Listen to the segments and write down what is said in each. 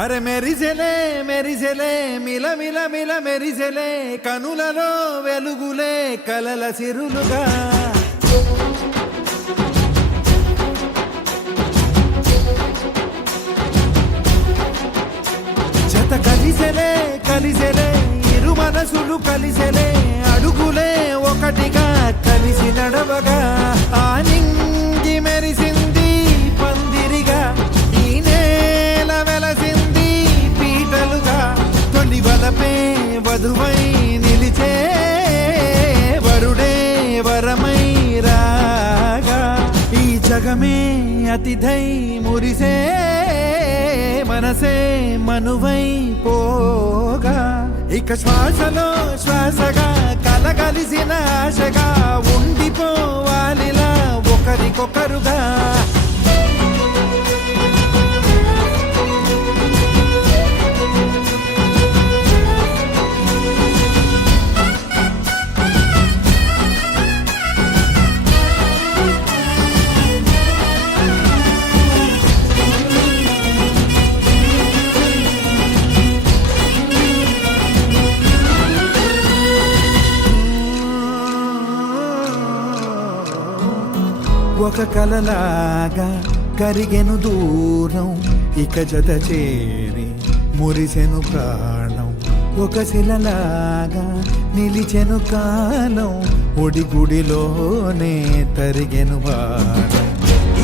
అరే మెరిసెలే మెరిసెలే మిల మిల మిల మెరిసెలే కనులలో వెలుగులే కలల సిరులుగా జత కలిసెలే కలిసెలే ఇరు మనసులు కలిసెలే అడుగులే ఒకటిగా కలిసి నడవగా ఆ నింగి మెరిసింది పందిరిగా ఈ నేల వెలసింది పీటలుగా తొలి వలపే వధువై నిలిచే వరుడే వరమై రాగా ఈ జగమే అతిథై మురిసే మనసే మనువై పోగా ఇక శ్వాసలో శ్వాసగా కలగలిసిన ఆశగా ఉండిపోవాలిలా ఒకరికొకరుగా ఒక కలలాగా కరిగెను దూరం ఇక జత చేరి మురిసెను ప్రాణం ఒక శిలలాగా నిలిచెను కాలం ఒడిగుడిలోనే తరిగెను వారం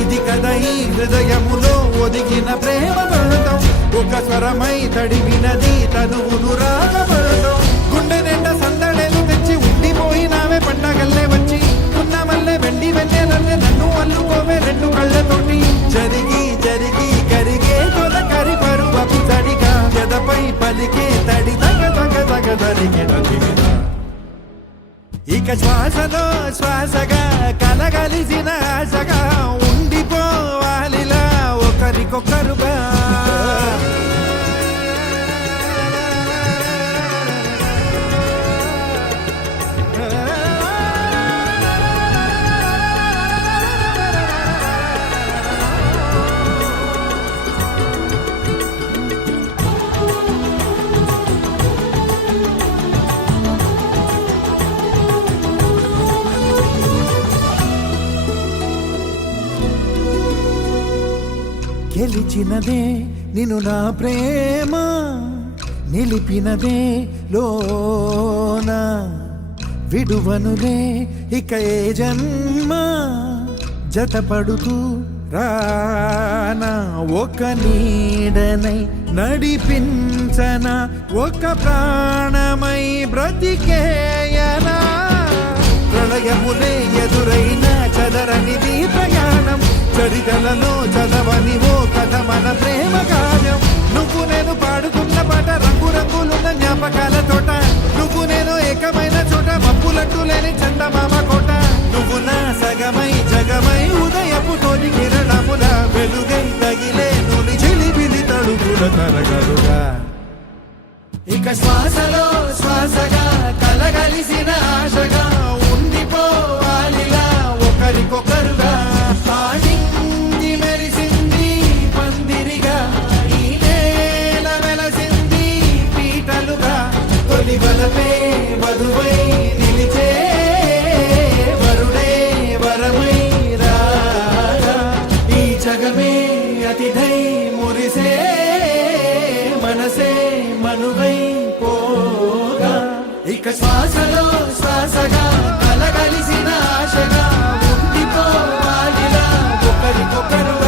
ఇది కదా ఈ హృదయములో ఒదిగిన ప్రేమ బంధం ఒక స్వరమై తడివినది తనువును రాగబడటం గుండె నిండా సందడేలు తెచ్చి ఉండిపోయినావే పండగల్లే వచ్చి ఉన్నమల్లే వెండి వెన్నెలల్లే నన్ను అల్లుకోవే రెండు కళ్ళతోటి జరిగి జరిగి కరిగే తొలకరి పరువపు తడిగా ఎదపై పలికే తడి తగ తగ తగ తరిగిన ఇక శ్వాసలో శ్వాసగా కలగలిసిన ఆశగా ఉండిపోవాలిలా ఒకరికొకరుగా గెలిచినదే నిన్ను నా ప్రేమ నిలిపినదే లోన విడువనులే ఇక ఏ జన్మ జతపడుతూ రానా ఒక నీడనై నడిపించనా ఒక ప్రాణమై బ్రతికేయనా ప్రళయములే ఎదురైన చదరనిది ప్రయాణం చరితలలో చదవని ఓ కథ మన ప్రేమ గానం నువ్వు నేను పాడుకున్న పాట రంగు రంగులున్న జ్ఞాపకాల తోట నువ్వు నేను ఏకమైన చోట మప్పులట్టు లేని చందమామ కోట నువ్వు నా సగమై జగమై ఉదయపు తోటి కిరణముల వెలుగై తగిలే నులి చిలిబిలి తడుగుల తరగలుగా ఇక శ్వాసలో శ్వాసగా కలగలిసిన ఆశగా ఉండిపోవాలిలా ఒకరికొకరుగా నింగి మెరిసింది పందిరిగా ఈ నేల వెలసింది పీటలుగా తొలి వలపే వధువై నిలిచే వరుడే వరమై రాగా ఈ జగమే అతిథై మురిసే మనసే మనువై పోగా ఇక శ్వాసలో శ్వాసగా కలగలిసిన ఆశగా ఉండిపోవాలిలా ఒకరికొకరుగా